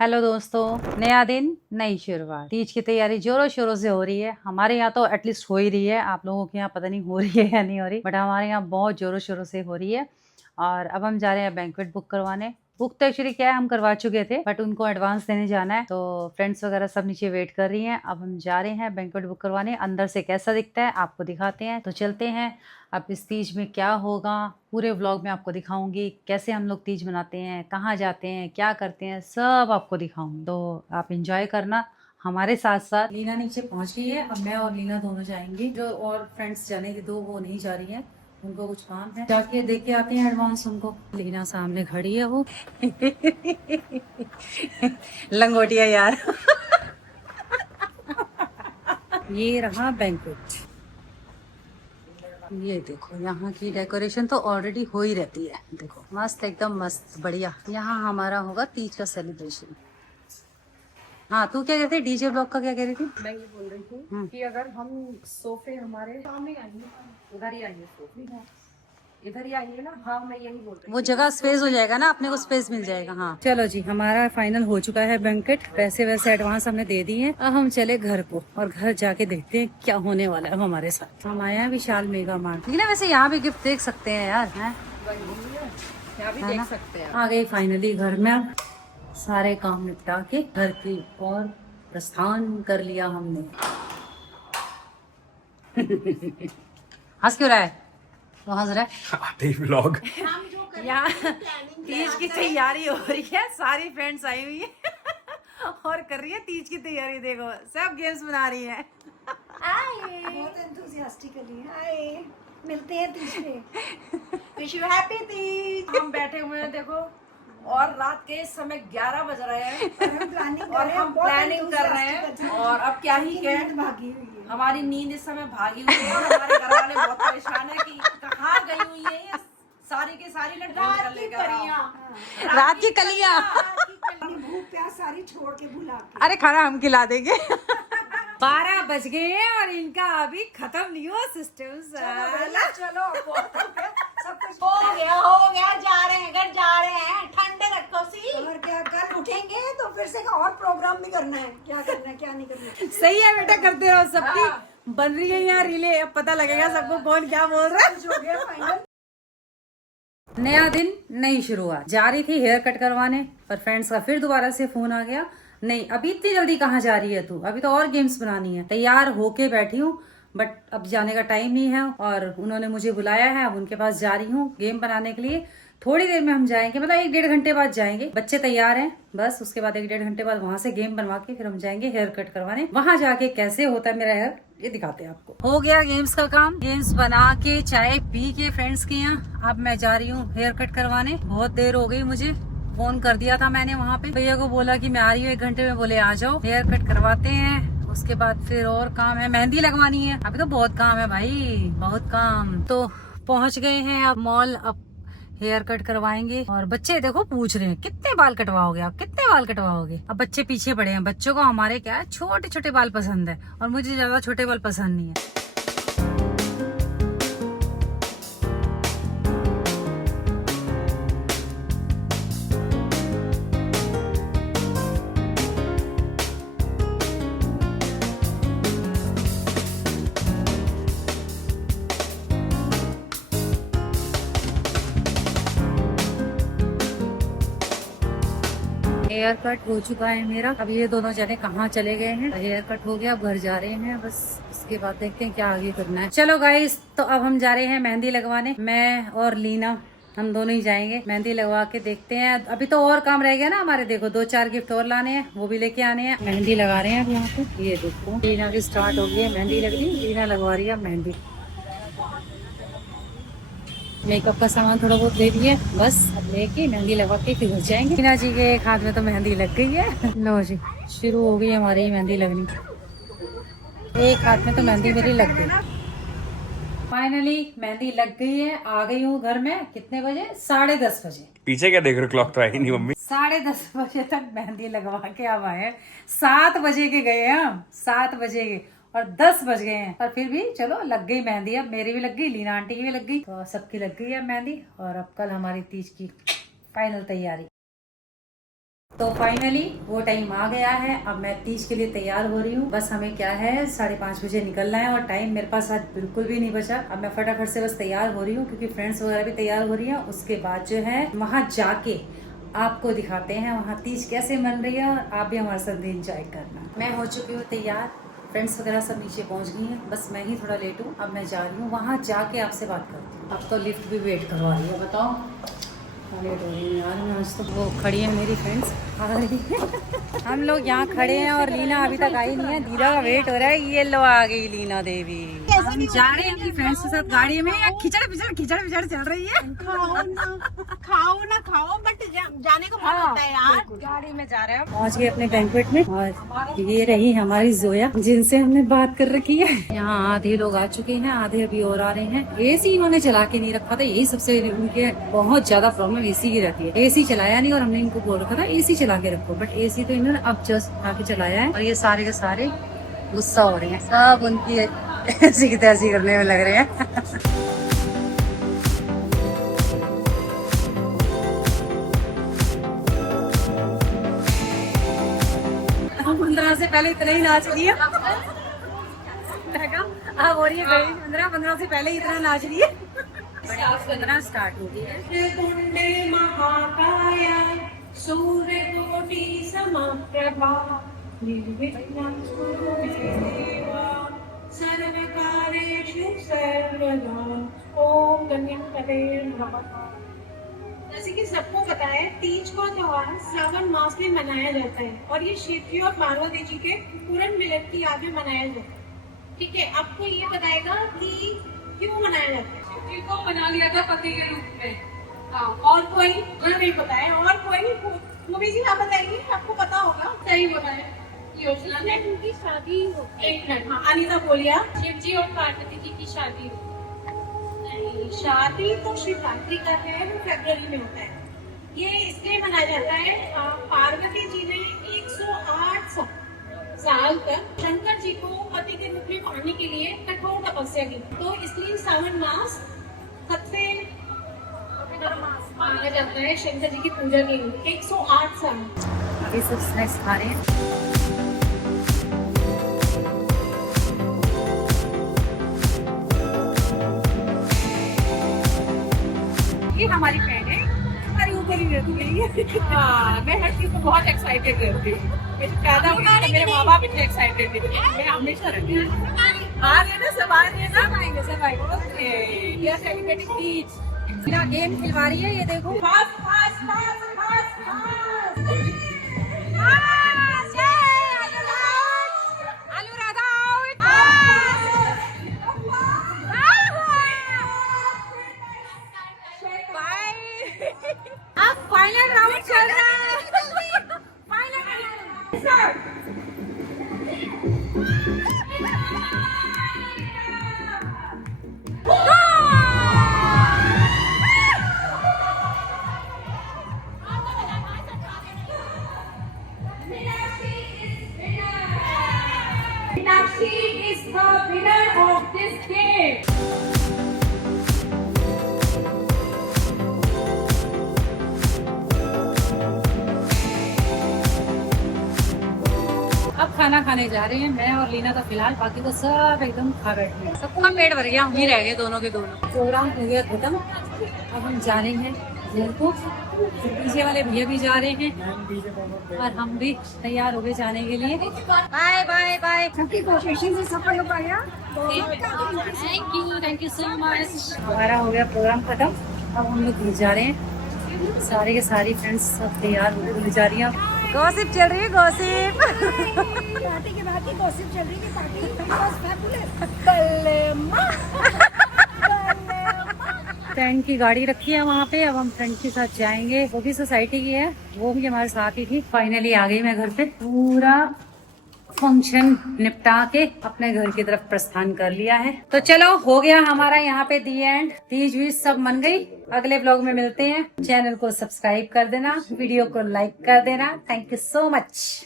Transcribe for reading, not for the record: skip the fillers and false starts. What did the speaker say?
Hello दोस्तों, नया दिन नई शुरुआत। तीज की तैयारी जोरों शोरों से हो रही है। हमारे यहाँ तो एटलीस्ट हो ही रही है। आप लोगों के यहाँ पता नहीं हो रही है या नहीं हो रही, बट हमारे यहाँ बहुत जोरों शोरों से हो रही है। और अब हम जा रहे हैं बैंक्वेट बुक करवाने। बुक तो एक्चुअली क्या है, हम करवा चुके थे, बट उनको एडवांस देने जाना है। तो फ्रेंड्स वगैरह सब नीचे वेट कर रही हैं। अब हम जा रहे हैं बैंक्वेट बुक करवाने। अंदर से कैसा दिखता है आपको दिखाते हैं, तो चलते हैं। अब इस तीज में क्या होगा पूरे व्लॉग में आपको दिखाऊंगी। कैसे हम लोग तीज मनाते हैं, कहाँ जाते हैं, क्या करते हैं, सब आपको दिखाऊंगी। तो आप इंजॉय करना हमारे साथ साथ। लीना नीचे पहुंच गई है। अब मैं और लीना दोनों जाएंगे। जो और फ्रेंड्स जाने की दो वो नहीं जा रही हैं, उनको कुछ काम है, जाके देख के आते हैं एडवांस उनको। लीना सामने खड़ी है वो लंगोटिया यार ये रहा बैंक्वेट। ये देखो, यहाँ की डेकोरेशन तो ऑलरेडी हो ही रहती है। देखो मस्त, एकदम मस्त बढ़िया। यहाँ हमारा होगा तीज का सेलिब्रेशन। हाँ, तू क्या कहती है, डीजे ब्लॉक का क्या कह रही थी? मैं ये बोल रही थी कि अगर हम सोफे हमारे सामने आएंगे, उधर ही आएंगे सोफे, हाँ इधर ही आएंगे ना। हाँ मैं यही बोल रही वो जगह स्पेस हो जाएगा ना, अपने को स्पेस मिल जाएगा। हाँ चलो जी, हमारा फाइनल हो चुका है बैंक्वेट। पैसे वैसे एडवांस हमने दे दिए हैं। अब हम चले घर को और घर जाके देखते हैं क्या होने वाला है हमारे साथ। हम आए हैं विशाल मेगा मार्ट। लेकिन वैसे यहाँ भी गिफ्ट देख सकते हैं यार, है यहाँ भी देख सकते हैं। आ गई फाइनली घर में। अब सारे काम निपटा के घर की ओर प्रस्थान कर लिया हमने। हंस क्यों रहा है? तो हंस रहा है आते ही व्लॉग। यहाँ तीज की तैयारी हो रही है। सारी फ्रेंड्स आई हुई है और कर रही है तीज की तैयारी। देखो सब गेम्स बना रही है। बहुत एंथुसियास्टिकली आए, मिलते हैं तीज पे। Wish you happy Teej. हम बैठे हुए हैं देखो, और रात के इस समय 11 बज रहे हैं और हम प्लानिंग कर रहे हैं। और अब क्या ही कहें, भागी हुई है। हमारी नींद इस समय भागी हुई है। और हमारे घर वाले बहुत परेशान है कि कहाँ गई हुई है ये सारी की सारी लड़कियां निकल लेकर आओ। रात की कलियां। अपनी भूख प्यास सारी छोड़ के भुला के। अरे खाना हम खिला देंगे। 12 बज गए हैं और इनका अभी खत्म नहीं हुआ सिस्टम। चलो बहुत हो गया, सब कुछ हो गया जा रहे हैं घर, जा रहे हैं, ठंडे रखो सी। और क्या, कल उठेंगे तो फिर से और प्रोग्राम भी करना है। क्या करना है क्या नहीं करना। सही है बेटा, करते रहो। सबकी बन रही है यहाँ रीले, अब पता लगेगा सबको कौन क्या बोल रहा है। कुछ हो गया फाइनल। नया दिन नई शुरुआत। जा रही थी हेयर कट करवाने, पर फ्रेंड्स का फिर दोबारा से फोन आ गया, नहीं अभी इतनी जल्दी कहाँ जा रही है तू, अभी तो और गेम्स बनानी है। तैयार होके बैठी हूँ, बट अब जाने का टाइम नहीं है और उन्होंने मुझे बुलाया है। अब उनके पास जा रही हूँ गेम बनाने के लिए। थोड़ी देर में हम जाएंगे, मतलब 1-1.5 घंटे बाद जाएंगे। बच्चे तैयार हैं, बस उसके बाद 1-1.5 घंटे बाद वहां से गेम बनवा के फिर हम जाएंगे हेयर कट करवाने। वहां जाके कैसे होता है मेरा हेयर, ये दिखाते हैं आपको। हो गया गेम्स का काम, गेम्स बना के चाय पी के फ्रेंड्स के यहाँ अब मैं जा रही हूँ हेयर कट करवाने। बहुत देर हो गई, मुझे फोन कर दिया था मैंने वहाँ पे, भैया को बोला कि मैं आ रही हूँ 1 घंटे में, बोले आ जाओ। हेयर कट करवाते हैं, उसके बाद फिर और काम है, मेहंदी लगवानी है। अभी तो बहुत काम है भाई, बहुत काम। तो पहुँच गए हैं अब मॉल, अब हेयर कट करवाएंगे। और बच्चे देखो पूछ रहे हैं कितने बाल कटवाओगे आप, कितने बाल कटवाओगे। अब बच्चे पीछे पड़े हैं। बच्चों को हमारे क्या है, छोटे छोटे बाल पसंद है और मुझे ज्यादा छोटे बाल पसंद नहीं है। हेयर कट हो चुका है मेरा। अब ये दोनों जने कहाँ चले गए हैं। हेयर कट हो गया, अब घर जा रहे हैं बस। इसके बाद देखते हैं क्या आगे करना है। चलो गाइस, तो अब हम जा रहे हैं मेहंदी लगवाने। मैं और लीना हम दोनों ही जाएंगे मेहंदी लगवा के। देखते हैं, अभी तो और काम रह गया ना हमारे। देखो 2-4 गिफ्ट और लाने हैं, वो भी लेके आने हैं। मेहंदी लगा रहे हैं अब यहाँ पे। ये देखो लीना की स्टार्ट हो गई है मेहंदी लगनी। लीना लगवा रही है मेहंदी। मेकअप का सामान थोड़ा बहुत ले दिए, बस अब लेके मेहंदी लगा के फिर जाएंगे। मीना जी के एक हाथ में तो मेहंदी लग गई है। लो जी, शुरू हो गई हमारी मेहंदी लगनी। एक हाथ में तो मेहंदी मेरी लग गई। फाइनली मेहंदी लग गई है। आ गई हूँ घर में। कितने बजे? 10:30 बजे। पीछे क्या देख रहे हो, क्लॉक तो आई नहीं मम्मी। 10:30 बजे तक मेहंदी लगवा के अब आए। 7 बजे के गए हम, 7 बजे के, और 10 बज गए हैं। पर फिर भी चलो लग गई मेहंदी। अब मेरी भी लग गई, लीना आंटी की भी लग गई, तो सबकी लग गई है मेहंदी। और अब कल हमारी तीज की फाइनल तैयारी। तो फाइनली वो टाइम आ गया है। अब मैं तीज के लिए तैयार हो रही हूँ। बस हमें क्या है 5:30 बजे निकलना है और टाइम मेरे पास आज बिल्कुल भी नहीं बचा। अब मैं फटाफट से बस तैयार हो रही हूँ क्योंकि फ्रेंड्स वगैरह भी तैयार हो रही हैं। उसके बाद जो है वहाँ जाके आपको दिखाते हैं वहाँ तीज कैसे मन रही है और आप भी हमारे साथ एंजॉय करना। मैं हो चुकी हूँ तैयार, फ्रेंड्स वगैरह सब नीचे पहुँच गई हैं, बस मैं ही थोड़ा लेट हूँ। अब मैं जा रही हूँ वहाँ जाके आपसे बात करती हूँ। अब तो लिफ्ट भी वेट करवा रही है, बताओ लेट हो रही है यार। मैं आज तो वो खड़ी है मेरी फ्रेंड्स आ रही है। हम लोग यहाँ खड़े हैं और लीना अभी तक आई नहीं है। दीदा का वेट हो रहा है। ये लो आ गई लीना देवी। हम जा रहे हैं अपनी फ्रेंड्स के साथ गाड़ी में। खिचड़ पिचड़ चल रही है। खाओ बट जाने को मन होता है यार। गाड़ी में जा रहे हैं। पहुँच गए अपने बैंक्वेट में और ये रही हमारी जोया जिनसे हमने बात कर रखी है। यहाँ आधे लोग आ चुके हैं, आधे अभी और आ रहे हैं। एसी इन्होंने चला के नहीं रखा था, यही सबसे उनके बहुत ज्यादा प्रॉब्लम एसी की रहती है। एसी चलाया नहीं और हमने इनको बोल रखा था एसी चला के रखो, बट एसी तो इन्होंने अब जस्ट आके चलाया है। और ये सारे के सारे गुस्सा हो रहे हैं, सब उनकी ऐसी की तैसी करने में लग रहे हैं। 15 से पहले इतना ही नाच लिया। अब हो रही है 15 से पहले इतना नाच लिए। 15 स्टार्ट हो गई है। कुंडे महाकाय सूर्य कोटि समप्रभा निर्विघ्नं कुरु मे देवा सर्वकार्येषु सर्वदा ओम गणपतये नमः। जैसे कि सबको पता है तीज का त्योहार श्रावण मास में मनाया जाता है और ये शिव जी और पार्वती जी के पूर्ण मिलन की याद में मनाया जाता है। ठीक है, आपको ये बताएगा कि क्यों मनाया जाता है। शिव जी को बना लिया था पति के रूप में। हाँ, और कोई नहीं पता है? और कोई मूवी जी आप बताएंगे, आपको पता होगा। सही बताए योजना में उनकी शादी हो। एक मिनट, हाँ अनिता बोलिया। शिव जी और पार्वती जी की शादी हो। नहीं, शादी तो शिवरात्रि का है, वो फरवरी में होता है। ये इसलिए मनाया जाता है पार्वती जी ने 108 साल तक शंकर जी को पति के रूप में पाने के लिए कठोर तपस्या की, तो इसलिए सावन मास सबसे माना जाता है शंकर जी की पूजा के लिए। 108 साल। अभी सब स्नैक्स खा रहे हैं। ये हमारी फ्रेंड है, हमारी ऊपर ही रहती है। हाँ, मैं हर चीज में बहुत एक्साइटेड रहती हूँ। मैं पैदा हुई तो मेरे माँ बाप इतने एक्साइटेड थे, मैं हमेशा रहती हूँ। आ रहे ना, सब आ रहे हैं ना, सब आएंगे। Okay, we are celebrating Teej. मेरा गेम खिलवा रही है, ये देखो। Fast fast fast fast fast. अब फाइनल राउंड चल रहा है। Final Meenakshi is the winner of this game. अब खाना खाने जा रहे हैं। मैं और लीना तो फिलहाल, बाकी तो सब एकदम खा बैठे हैं। सबका पेट भर गया, हम ही रह गए दोनों के दोनों। प्रोग्राम हो गया खत्म। अब हम जा रहे हैं घर को। पीछे वाले भैया भी जा रहे हैं और हम भी तैयार हो गए जाने के लिए। Bye bye bye. सबकी कोशिशों से सफल हो पाया। Thank you so much. हमारा हो गया प्रोग्राम खत्म। अब हम लोग घर जा रहे हैं। सारे के सारी फ्रेंड्स सब तैयार हो जा रही हैं। गॉसिप चल रही है, गॉसिप। पार्टी के बाद ही गॉसिप चल रही है। Party was fabulous। फ्रेंड की गाड़ी रखी है वहाँ पे। अब हम फ्रेंड के साथ जाएंगे, वो भी सोसाइटी की है, वो भी हमारे साथ ही थी। फाइनली आ गई मैं घर पे। पूरा फंक्शन निपटा के अपने घर की तरफ प्रस्थान कर लिया है। तो चलो, हो गया हमारा यहाँ पे दी एंड। तीज वीज सब मन गई। अगले ब्लॉग में मिलते हैं। चैनल को सब्सक्राइब कर देना, वीडियो को लाइक कर देना। Thank you so much.